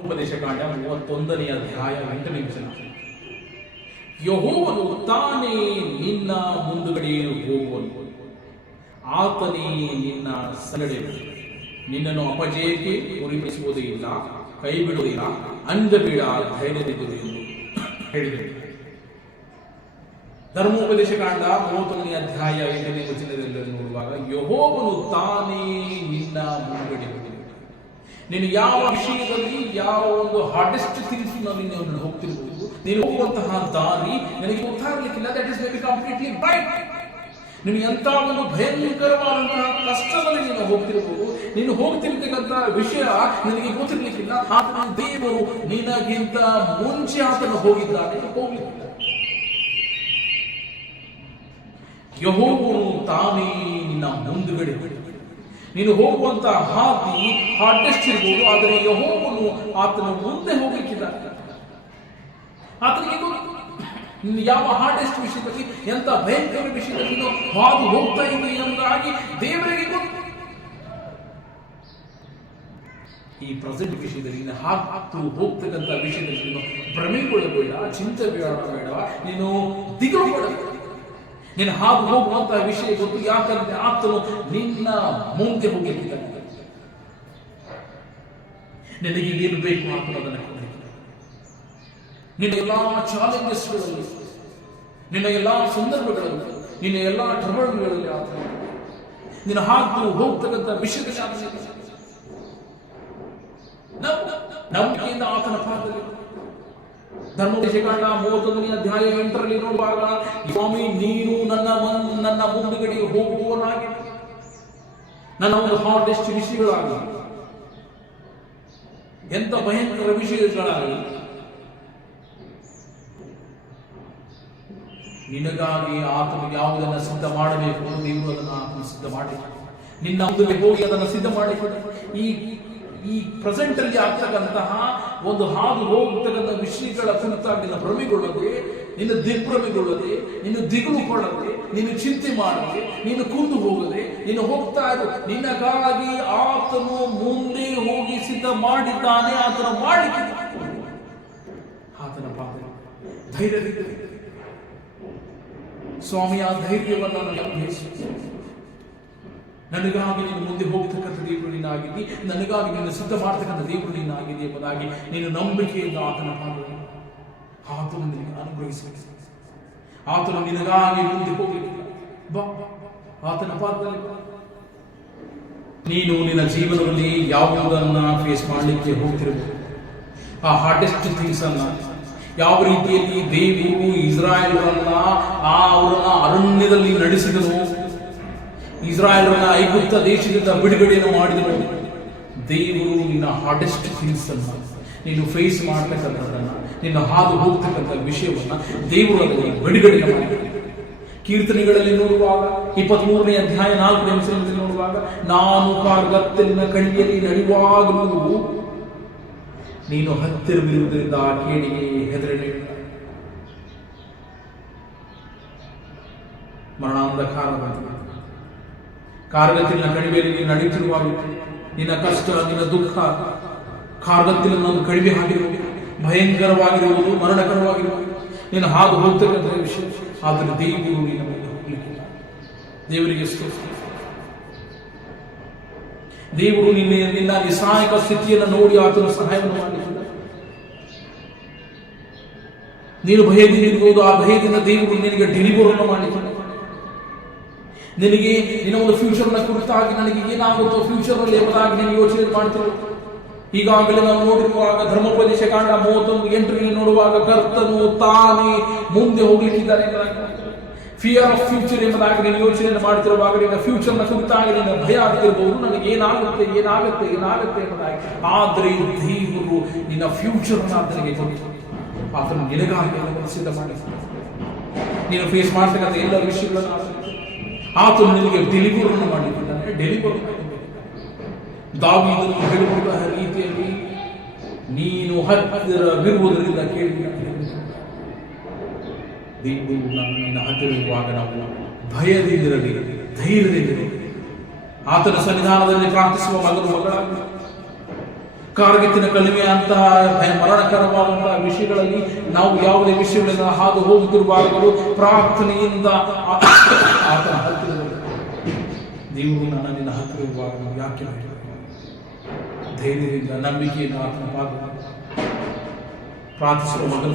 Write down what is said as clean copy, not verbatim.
ಉಪದೇಶಕಾಂಡ 31ನೇ ಅಧ್ಯಾಯ 8ನೇ ವಚನ. ಯೆಹೋವನು ತಾನೇ ನಿನ್ನ ಮುಂದುಗಡೆ ಹೋಗುವನು, ಆತನೇ ನಿನ್ನ ಸಂಗಡ ನಿನ್ನನ್ನು ಅಪಜಯಕ್ಕೆ ಗುರಿಪಡಿಸುವುದೇ ಇಲ್ಲ, ಕೈ ಬಿಡುವುದಿಲ್ಲ, ಅಂಜಬೇಡ, ಧೈರ್ಯದಿಂದಿರು ಎಂದು ಹೇಳಿದರು. ಧರ್ಮೋಪದೇಶಕಾಂಡ 31ನೇ ಅಧ್ಯಾಯ 8ನೇ ವಚನದಲ್ಲಿ ನೋಡುವಾಗ ಯೆಹೋವನು ತಾನೇ ನಿನ್ನ ಮುಂದುಗಡೆ ಹೋಗುವನು. ನೀನು ಯಾವ ವಿಷಯದಲ್ಲಿ ಯಾವ ಒಂದು ಹಾರ್ಡೆಸ್ಟ್ ಥಿಂಗ್ಸ್ ನೀನು ಹೋಗ್ತಿರ್ಬೋದು, ನೀನು ಹೋಗುವಂತಹ ದಾರಿ ನನಗೆ ಗೊತ್ತಾಗಲಿಕ್ಕಿಲ್ಲ, that is maybe completely right. ನೀನು ಎಂಥ ಒಂದು ಭಯಂಕರವಾದಂತಹ ಕಷ್ಟದಲ್ಲಿ ನೀನು ಹೋಗ್ತಿರ್ಬೋದು, ನೀನು ಹೋಗ್ತಿರ್ತಕ್ಕಂತಹ ವಿಷಯ ನಿನಗೆ ಗೊತ್ತಿರ್ಲಿಕ್ಕಿಲ್ಲ, ಆತನ ದೇವರು ನಿನಗಿಂತ ಮುಂಚೆ ಆತನು ಹೋಗಿದ್ದಾನೆ, ಹೋಗ್ಲಿಕ್ಕಿಲ್ಲ. ಯೆಹೋವನು ತಾನೇ ನಿನ್ನ ಮುಂದುಗಡೆ, ನೀನು ಹೋಗುವಂತ ಹಾದಿ ಹಾರ್ಡೆಸ್ಟ್ ಇರ್ಬೋದು, ಆದರೆ ಯೆಹೋವನು ಆತನ ಮುಂದೆ ಹೋಗ್ಲಿಕ್ಕಿಲ್ಲ. ಆತನಿಗೆ ಯಾವ ಹಾರ್ಡೆಸ್ಟ್ ವಿಷಯದಲ್ಲಿ, ಎಂತ ಭಯಂಕರ ವಿಷಯದಲ್ಲಿ ನೀನು ಹಾದು ಹೋಗ್ತಾ ಇದ್ದೀವಿ ಎಂಬುದಾಗಿ ದೇವರಿಗೆ ಗೊತ್ತು. ಈ ಪ್ರೆಸೆಂಟ್ ವಿಷಯದಲ್ಲಿ ನೀನು ಹಾದು ಹೋಗ್ತಕ್ಕಂಥ ವಿಷಯದಲ್ಲಿ ನೀನು ಭ್ರಮೆಗೊಳ್ಳಬೇಡ, ಚಿಂತೆ ಬೇಡ, ನೀನು ದಿಗಲು ಪಡಬೇಡ. ನೀನು ಹಾದು ಹೋಗುವಂತಹ ವಿಷಯ ಗೊತ್ತು, ಯಾಕಂದ್ರೆ ಆತನು ನಿನ್ನ ಮುಂದೆ ಹೋಗಲಿಕ್ಕಿದ್ದಾನೆ. ನಿನಗೆ ಏನು ಬೇಕು ಆತನು ಅದನ್ನು ಕೊಡಲಿಕ್ಕೆ. ನಿನ್ನ ಎಲ್ಲಾ ಚಾಲೆಂಜಸ್ಗಳಲ್ಲಿ, ನಿನ್ನ ಎಲ್ಲಾ ಸಂದರ್ಭಗಳಲ್ಲಿ, ನಿನ್ನ ಎಲ್ಲಾ ಟ್ರಬಲ್ಗಳಲ್ಲಿ ಆತನು ನೀನು ಹಾದು ಹೋಗ್ತಕ್ಕಂಥ ವಿಷಯದಲ್ಲಿ ನಂಬಿಕೆಯಿಂದ ಆತನ ಪಾದದಲ್ಲಿ. ಧರ್ಮೋಪದೇಶಕಾಂಡ 31ನೇ ಅಧ್ಯಾಯ 8ರಲ್ಲಿ ನೋಡುವಾಗ, ಸ್ವಾಮಿ ನೀನು ನನ್ನ ಮುಂದುಗಡೆ ಹೋಗುವವನಾಗಿ, ನನ್ನ ಒಂದು ಹಾರ್ಡೆಸ್ಟ್ ವಿಷಯಗಳಾಗಿ, ಎಂತ ಭಯಂಕರ ವಿಷಯಗಳಾಗಿ ನಿನಗಾಗಿ ಆತನು ಯಾವುದನ್ನು ಸಿದ್ಧ ಮಾಡಬೇಕು ನೀವು ಅದನ್ನು ಆತನು ಸಿದ್ಧ ಮಾಡಿ, ನಿನ್ನ ಮುಂದೆ ಹೋಗಿ ಅದನ್ನು ಸಿದ್ಧ ಮಾಡಿಕೊಡ. ಈ ಪ್ರೆಸೆಂಟ್ ಅಲ್ಲಿ ಆಗ್ತಕ್ಕಂತಹ ಒಂದು ಹಾದು ಹೋಗ್ತಕ್ಕಂಥ ವಿಷಯಗಳ ಕುರಿತಾಗಿ ನಿನ್ನ ಭ್ರಮೆಗೊಳ್ಳದೆ, ನಿನ್ನ ದಿಗ್ಭ್ರಮೆಗೊಳ್ಳದೆ, ನಿನ್ನ ದಿಗುಲು ಪಡದೆ, ನೀನು ಚಿಂತೆ ಮಾಡದೆ, ನೀನು ಕುಂದು ಹೋಗದೆ, ನೀನು ಹೋಗ್ತಾ ಇರು. ನಿನಗಾಗಿ ಆತನು ಮುಂದೆ ಹೋಗಿ ಸಿದ್ಧ ಮಾಡಿದ್ದಾನೆ, ಆತನ ಮಾಡಿಕೆ ಆತನ ಪಾದ ಧೈರ್ಯವಿದೆ. ಸ್ವಾಮಿ, ಆ ಧೈರ್ಯವನ್ನು ನನಗೆ ಅಭ್ಯಸಿಸು. ನನಗಾಗಿ ನೀನು ಮುಂದೆ ಹೋಗ್ತಕ್ಕಂಥ ದೇವರು ನೀನಾಗಿದ್ದಿ, ನನಗಾಗಿ ನೀನು ಸಿದ್ಧ ಮಾಡ್ತಕ್ಕಂಥ ದೇವರು ನೀನಾಗಿದೆ ಎಂಬುದಾಗಿ ನೀನು ನಂಬಿಕೆಯಿಂದ ಆತನ ಪಾದದಲ್ಲಿ ಆತನು ನಿನಗೆ ಅನುಗ್ರಹಿಸಬೇಕು. ಆತನು ನಿನಗಾಗಿ ಮುಂದೆ ಹೋಗಲಿಕ್ಕೆ ಬಾ, ಆತನ ಪಾದದಲ್ಲಿ. ನೀನು ನಿನ್ನ ಜೀವನದಲ್ಲಿ ಯಾವುದನ್ನ ಫೇಸ್ ಮಾಡಲಿಕ್ಕೆ ಹೋಗ್ತಿರಬೇಕು, ಆ ಹಾರ್ಡೆಸ್ಟ್ ಥಿಂಗ್ಸ್ ಅನ್ನ, ಯಾವ ರೀತಿಯಲ್ಲಿ ದೇವರು ಇಸ್ರಾಯೇಲರನ್ನ ಅವರನ್ನ ಅರಣ್ಯದಲ್ಲಿ ನಡೆಸಿದನು, ಇಸ್ರಾಯೇಲರನ್ನ ಐಗುಪ್ತ ದೇಶದಿಂದ ಬಿಡುಗಡೆಯನ್ನು ಮಾಡಿದನು. ದೇವರು ನಿನ್ನ ಹಾರ್ಡೆಸ್ಟ್ ಥಿಂಗ್ಸ್ ಅನ್ನ, ನೀನು ಫೇಸ್ ಮಾಡ್ತಕ್ಕಂಥದ್ದನ್ನ, ನಿನ್ನ ಹಾದು ಹೋಗ್ತಕ್ಕಂಥ ವಿಷಯವನ್ನ ದೇವರು ಅದನ್ನು ಬಿಡುಗಡೆ ಮಾಡಿ. ಕೀರ್ತನೆಗಳಲ್ಲಿ ನೋಡುವಾಗ 23ನೇ ಅಧ್ಯಾಯ 4ನೇ ವಚನದಲ್ಲಿ ನೋಡುವಾಗ, ನಾನು ಕಾರ್ಗತ್ತಲಿನ ಕಣಿಯಲ್ಲಿ ನಡೆಯುವಾಗಲೂ ನೀನು ಹತ್ತಿರವಿರುವುದರಿಂದ ಕೇಳಿಗೆ ಹೆದರಲಿಲ್ಲ. ಮರಣಾಂಧಕಾರವಾಗಿ ಕಾರ್ಗತ್ತಿಲಿನ ಕಣಿವೆಯಲ್ಲಿ ನೀನು ನಡೆಯುತ್ತಿರುವಾಗ ನಿನ್ನ ಕಷ್ಟ, ನಿನ್ನ ದುಃಖ ಕಾರ್ಗತ್ತಿಲನ್ನು ಕಡಿಮೆ ಆಗಿರುವುದು, ಭಯಂಕರವಾಗಿರುವುದು, ಮರಣಕರವಾಗಿರುವುದು ನೀನು ಹಾದು ಹೋಗ್ತಕ್ಕಂಥ ವಿಷಯ. ಆದರೆ ದೇವರು ನಿನ್ನ ಮೇಲೆ ಹೋಗಲಿಕ್ಕಿಲ್ಲ. ದೇವರಿಗೆ ದೇವರು ನಿನ್ನ ನಿಸ್ಸಹಾಯಕ ಸ್ಥಿತಿಯನ್ನು ನೋಡಿ ಆತನ ಸಹಾಯವನ್ನು ಮಾಡಲಿಕ್ಕಿಲ್ಲ. ನೀನು ಭಯದಿಂದ ಇರ್ಬೋದು, ಆ ಭಯದಿಂದ ದೇವರು ನಿನಗೆ ಡೆಲಿವರನ್ನು ಮಾಡಲಿಕ್ಕಿಲ್ಲ. ನಿನಗೆ ನಿನ್ನ ಒಂದು ಫ್ಯೂಚರ್ನ ಕುರಿತಾಗಿ ನನಗೆ ಏನಾಗುತ್ತೋ ಫ್ಯೂಚರ್ ಅಲ್ಲಿ ಎಂಬುದಾಗಿ ನೀನು ಯೋಚನೆ ಮಾಡ್ತೀವಿ. ಈಗಾಗಲೇ ನಾವು ನೋಡಿರುವಾಗ ಧರ್ಮೋಪದೇಶಕಾಂಡ 31:8 ನೋಡುವಾಗ, ಕರ್ತನು ತಾನೇ ಮುಂದೆ ಹೋಗ್ಲಿಕ್ಕಿದ್ದಾನೆ. ಫಿಯರ್ ಆಫ್ ಫ್ಯೂಚರ್ ಎಂಬುದಾಗಿ ನೀನು ಯೋಚನೆಯನ್ನು ಮಾಡ್ತಿರುವಾಗ ನಿನ್ನ ಫ್ಯೂಚರ್ನ ಕುರಿತಾಗಿ ನಿನ್ನ ಭಯ ಆಗ್ತಿರ್ಬೋದು, ನನಗೆ ಏನಾಗುತ್ತೆ ಎಂಬುದಾಗಿ. ಆದರೆ ದೇವರು ನಿನ್ನ ಫ್ಯೂಚರ್ನ ಆತನಿಗೆ ಕೊಟ್ಟು ಆತನು ನಿನಗಾಗಿ ಸಿದ್ಧ ಮಾಡಿ, ನೀನು ಫೇಸ್ ಮಾಡ್ತಕ್ಕಂಥ ಎಲ್ಲ ವಿಷಯಗಳನ್ನು ಆತನು ನಿನಗೆ ಡೆಲಿವರನ್ನು ಮಾಡಿದ್ದಾನೆ. ಡೆಲಿವರ್ ದಾವೀದನು ಹೇಳಿದ ರೀತಿಯಲ್ಲಿ ನೀನು ಹತ್ತಿರವಿರುವುದರಿಂದ ಕೇಳಿ, ದೇವರು ನಿನ್ನ ಹತ್ತಿರವಿರುವಾಗ ನಾವು ಭಯದಿಂದಿರಲಿ, ಧೈರ್ಯದಿಂದಿರಲಿ. ಆತನ ಸನ್ನಿಧಾನದಲ್ಲಿ ಪ್ರಾರ್ಥಿಸುವ ಮಗನು ಮಗಳಾಗಿ ಕಾರ್ಗಿತ್ತಿನ ಕಣಿವೆ ಅಂತಹ ಮರಣಕರವಾದಂತಹ ವಿಷಯಗಳಲ್ಲಿ ನಾವು ಯಾವುದೇ ವಿಷಯಗಳಿಂದ ಹಾದು ಹೋಗುತ್ತಿರಬಾರದು. ಪ್ರಾರ್ಥನೆಯಿಂದ ಆತನ ಹತ್ತಿರ ನೀವು ನಿನ್ನ ಹತ್ತಿರ ಇರಬಾರದು. ಯಾಕೆ ಧೈರ್ಯದಿಂದ ನಂಬಿಕೆಯಿಂದ ಆತನ ಪ್ರಾರ್ಥಿಸುವ ಮೊದಲು